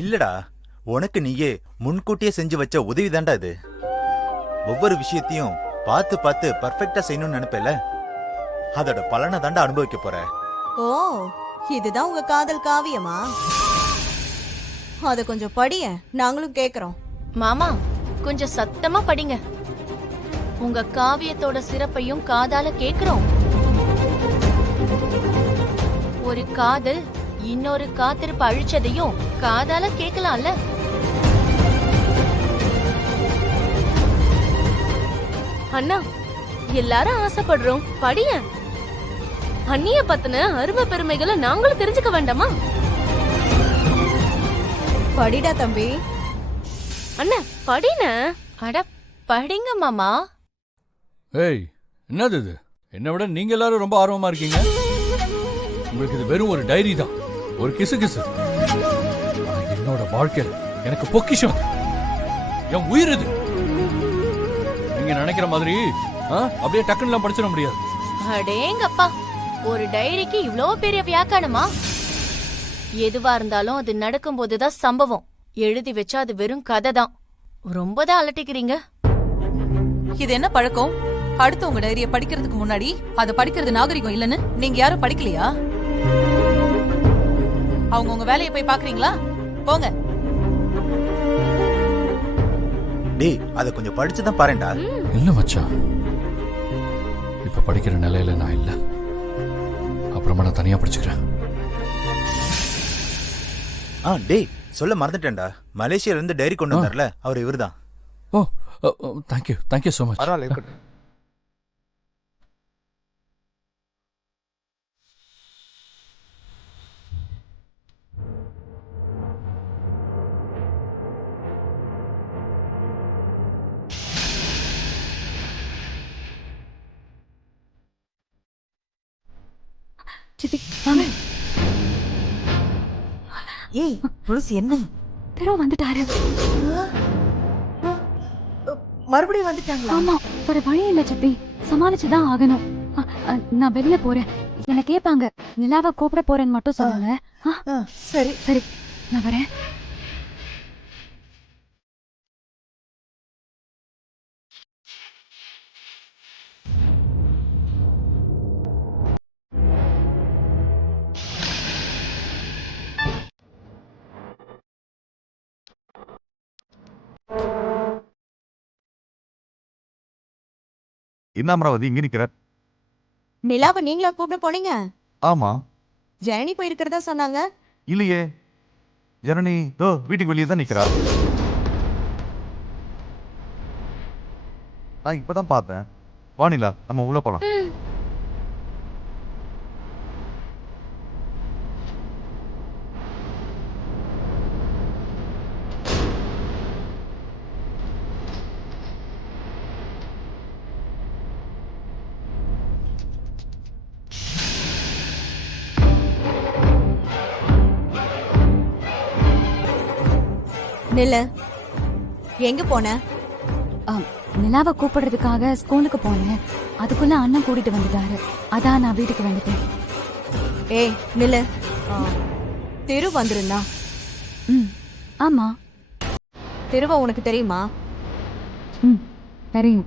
இல்லடா, உனக்கு நீயே முன்கூட்டியே செஞ்சு வச்ச உதவி தாண்டா இது. ஒவ்வொரு விஷயத்தையும் பார்த்து பார்த்து பர்ஃபெக்டா செய்யணும்னு நினைப்பேல, அதோட பலனை தாண்டா அனுபவிக்க போற. ஓ, இதுதான் உங்க காதல் காவியமா? அத கொஞ்சம் படிய, நாங்களும் கேக்குறோம். மாமா, கொஞ்சம் சத்தமா படிங்க. உங்க காவியத்தோட சிறப்பையும் காதால கேக்குறோம். ஒரு காதல் இன்னொரு காத்திருப்பு அழிச்சதையும் காதால கேட்கலாம்ல. அண்ணா, எல்லாரும் ஆசைப்படுறோம், படிய. அண்ணிய பத்தின அருமை பெருமைகளை நாங்களும் தெரிஞ்சுக்க வேண்டாமா? படிடா தம்பி. அண்ணா, படின. அட படிங்க மாமா. ஏய், என்னது இது? என்னை விட நீங்க எல்லாரும் ரொம்ப ஆர்வமா இருக்கீங்க. உங்களுக்கு இது வெறும் ஒரு டைரி தான், ஒரு கிசு கிசு. என்னோட வாழ்க்கையில் எனக்கு பொக்கிஷம், என் உயிர் இது. நீங்க நினைக்கிற மாதிரி அப்படியே டக்குன்னு படிச்சிட முடியாது. அடேங்கப்பா, ஒரு டைரிக்கு இவ்ளோ பெரிய வியாக்கணமா? எதுவா இருந்தாலும் அது நடக்கும் போதுதான் சம்பவம். எழுதி வச்சா அது வெறும் கதை தான். ரொம்பதான் அலட்டிக்கிறீங்க. இது என்ன பழக்கம்? அடுத்தவங்க டைரிய படிக்கிறதுக்கு முன்னாடி அதை படிக்கிறது நாகரிகம் இல்லன்னு நீங்க யாரும் படிக்கலையா? அவங்க உங்க வேலையை போய் பாக்குறீங்களா? போங்க. டேய், அத கொஞ்சம் படிச்சுதான் பாருடா. இல்ல மச்சான், இப்ப படிக்கிற நிலையில நான் இல்ல. அப்புறமா நான் தனியா படிச்சுக்கிறேன். டேய், சொல்ல மறந்துட்டேன்டா. மலேசியால இருந்து டைரி கொண்டு வந்தார்ல, அவர் இவர்தான். ஓ, தேங்க்யூ சோ மச். பரவாயில்ல, இருக்கட்டும். ஏய் புருஷ், என்ன திரும்ப வந்துட்டாரு? மறுபடியும் வந்துட்டாங்களா? ஆமா, ஒரு வழி இல்ல சித்தி, சமாளிச்சுதான் ஆகணும். நான் வெளியில போறேன். என்ன கேட்பாங்க, நிலாவை கூப்பிட போறேன்னு மட்டும் சொல்லுங்க. சரி சரி, நான் வரேன். என்ன அமராவதி இங்க நிக்கிற? நிலாவை நீங்களா கூப்பிட போனீங்க? ஆமா. ஜனனி போயிருக்கிறதா சொன்னாங்க. இல்லையே, ஜனனி வீட்டுக்கு வெளியே தான் நிக்கிறா. நான் இப்பதான் பார்த்தேன். வானிலா, நம்ம உள்ள போலாம். நில, எங்க போன? நிலாவை கூப்பிடுறதுக்காக ஸ்கூலுக்கு போனேன். அதுக்குள்ள அண்ணன் கூட்டிட்டு வந்துட்டாரு. அதான் நான் வீட்டுக்கு வந்துட்டேன். ஏய் நில, திரு வந்திருந்தா? ஆமா. திருவ உனக்கு தெரியுமா? தெரியும்.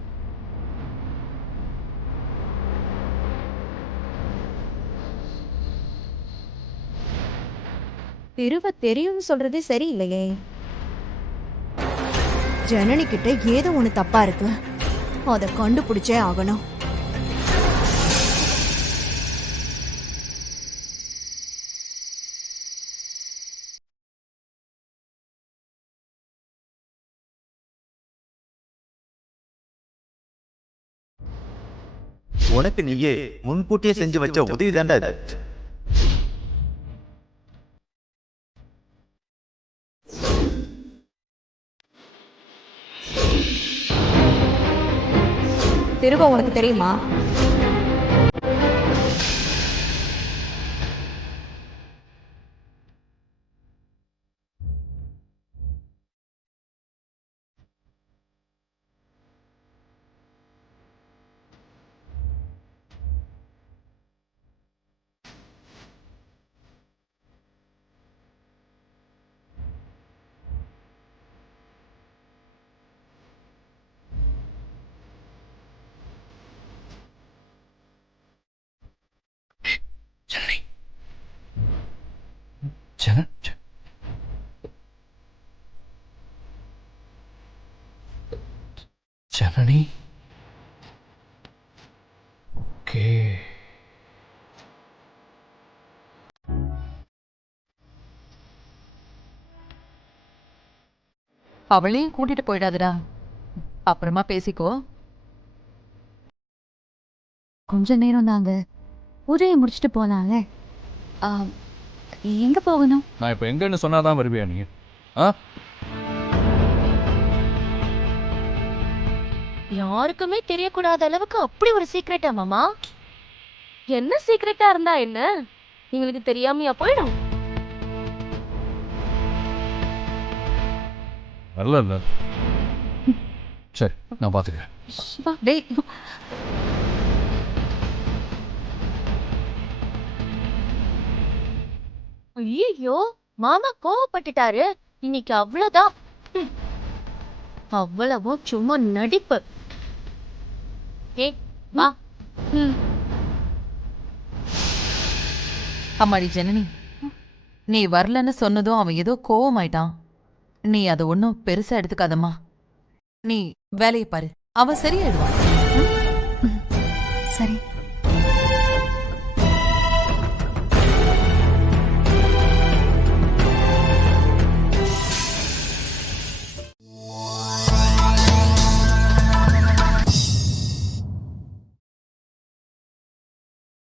திருவ தெரியும்னு சொல்றதே சரியில்லையே. ஜனனி கிட்ட ஏதோ ஒண்ணு தப்பா இருக்கு. அத கண்டுபிடிச்சே ஆகணும். உனக்கு நீயே முன்கூட்டியே செஞ்சு வச்ச உதவி தாண்டா இது. திருவ உனக்கு தெரியுமா? ஜனனி ஓகே. அவளையும் கூட்டிட்டு போயிடாதடா. அப்புறமா பேசிக்கோ. கொஞ்ச நேரம் தாங்க, பூஜையை முடிச்சுட்டு போலாம்ல. ஆ, எங்க போகணும்? நான் இப்போ எங்கன்னு சொன்னாதான் வருவியா நீ? ஆ, யாருக்குமே தெரியக்கூடாத அளவுக்கு அப்படி ஒரு சீக்ரெட்டா மாமா? என்ன சீக்ரெட்டா இருந்தா என்ன? எங்களுக்கு தெரியாமையா போயிடும்? நல்ல இல்ல. சரி, நான் பார்த்துக்கிறேன். சிவா, டேய். ஐயோ, மாமா கோவப்பட்டுட்டாரு. இன்னைக்கு அவ்வளவுதான். அவ்வளவும் சும்மா நடிப்பு. ஏய் வா. அம்மாடி ஜனனி, நீ வரலன்னு சொன்னதும் அவன் ஏதோ கோவமாயிட்டான். நீ அதை ஒன்றும் பெருசா எடுத்துக்காதம்மா. நீ வேலையை பாரு, அவன் சரியாயிடுவான். சரி